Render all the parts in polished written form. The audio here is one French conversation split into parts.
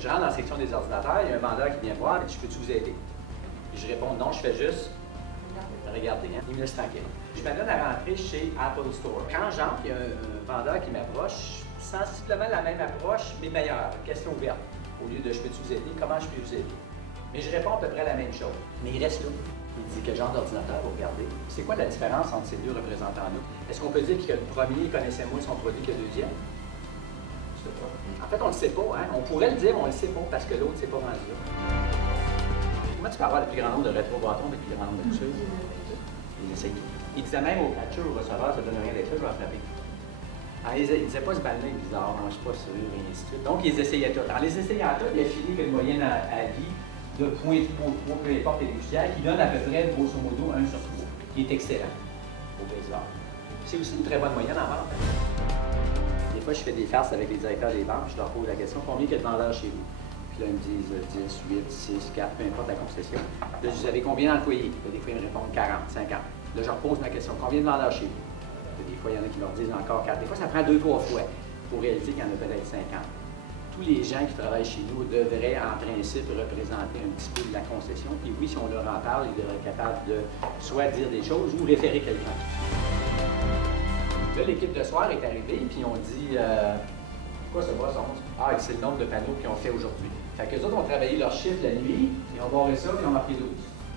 Je rentre dans la section des ordinateurs, il y a un vendeur qui vient me voir et dit « Je peux-tu vous aider? » Puis je réponds « Non, je fais juste regarder. Hein. » Il me laisse tranquille. Je m'adonne à rentrer chez Apple Store. Quand j'entre, il y a un vendeur qui m'approche, sensiblement la même approche, mais meilleure, question ouverte. Au lieu de « Je peux-tu vous aider? » Comment je peux vous aider? Mais je réponds à peu près la même chose. Mais il reste là. Il dit quel genre d'ordinateur vous regardez. C'est quoi la différence entre ces deux représentants-là? Est-ce qu'on peut dire que le premier connaissait moins son produit que le deuxième? Je sais pas. En fait, on ne le sait pas. Hein? On pourrait le dire, mais on ne le sait pas parce que l'autre ne s'est pas rendu là. Comment tu peux avoir le plus grand nombre de rétro-bâtons et le plus grand nombre de toucheuses? Ils essayent tout. Il disait même au catcher, au receveur, ça ne donne rien d'être là, je vais frapper. Alors, il ne disait pas ce ballon bizarre, je ne suis pas sûr, et ainsi de suite. Donc, ils essayaient tout. En les essayant tout, il a fini qu'une moyenne à vie de 0.3, peu importe les fichiers, qui donne à peu près, grosso modo, 1 sur 3, qui est excellent au baseball. C'est aussi une très bonne moyenne en vente. Des fois, je fais des farces avec les directeurs des banques, je leur pose la question, combien il y a de vendeurs chez vous? Puis là, ils me disent 10, 8, 6, 4, peu importe la concession. Là, je dis, vous avez combien d'employés? Des fois, ils me répondent 40, 50. Là, je leur pose ma question, combien de vendeurs chez vous? Des fois, il y en a qui leur disent encore 4. Des fois, ça prend 2 ou 3 fois pour réaliser qu'il y en a peut-être 50. Tous les gens qui travaillent chez nous devraient, en principe, représenter un petit peu de la concession. Puis oui, si on leur en parle, ils devraient être capables de soit dire des choses ou référer quelqu'un. Là, l'équipe de soir est arrivée, puis on dit quoi ça va, 11? Ah, c'est le nombre de panneaux qu'ils ont fait aujourd'hui. Fait qu'eux autres ont travaillé leur chiffre la nuit, ils ont barré ça, puis ils ont marqué 12.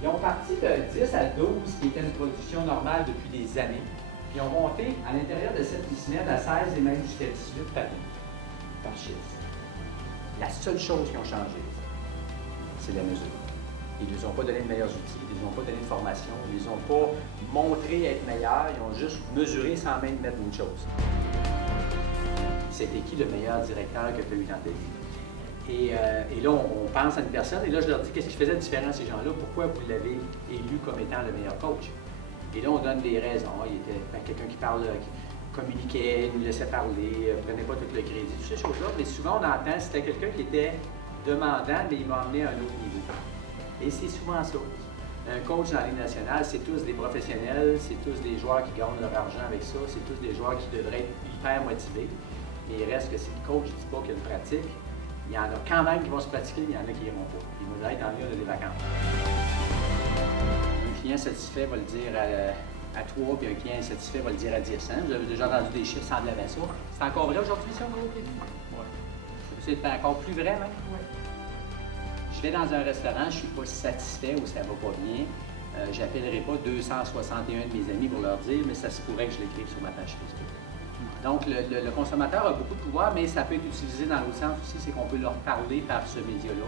Ils ont parti de 10 à 12, qui était une production normale depuis des années. Puis ils ont monté à l'intérieur de cette piscinette à 16 et même jusqu'à 18 panneaux par chiffre. La seule chose qui ont changé, c'est la mesure. Ils ne nous ont pas donné de meilleurs outils, ils ne nous ont pas donné de formation, ils ne nous ont pas montré être meilleurs, ils ont juste mesuré sans même mettre une chose. C'était qui le meilleur directeur que tu as eu dans ta vie? Et là, on pense à une personne, et là, je leur dis qu'est-ce qui faisait différent à ces gens-là, pourquoi vous l'avez élu comme étant le meilleur coach? Et là, on donne des raisons. Il était quelqu'un qui parle, qui communiquait, nous laissait parler, prenait pas tout le crédit, toutes ces choses-là. Mais souvent, on entend, c'était quelqu'un qui était demandant, mais il m'a emmené à un autre niveau. Et c'est souvent ça. Un coach dans la Ligue nationale, c'est tous des professionnels, c'est tous des joueurs qui gagnent leur argent avec ça, c'est tous des joueurs qui devraient être hyper motivés. Mais il reste que si le coach ne dit pas qu'il y a une pratique, il y en a quand même qui vont se pratiquer, il y en a qui n'iront pas. Il va dire, tant mieux, on a des vacances. Un client satisfait va le dire à 3, puis un client insatisfait va le dire à 10. Hein? Vous avez déjà entendu des chiffres semblables à ça. C'est encore vrai aujourd'hui, ça, vous? Oui. C'est encore plus vrai, même? Oui. Je vais dans un restaurant, je ne suis pas satisfait ou ça ne va pas bien. J'appellerai pas 261 de mes amis pour leur dire, mais ça se pourrait que je l'écrive sur ma page Facebook. Donc, le consommateur a beaucoup de pouvoir, mais ça peut être utilisé dans l'autre sens aussi, c'est qu'on peut leur parler par ce média-là.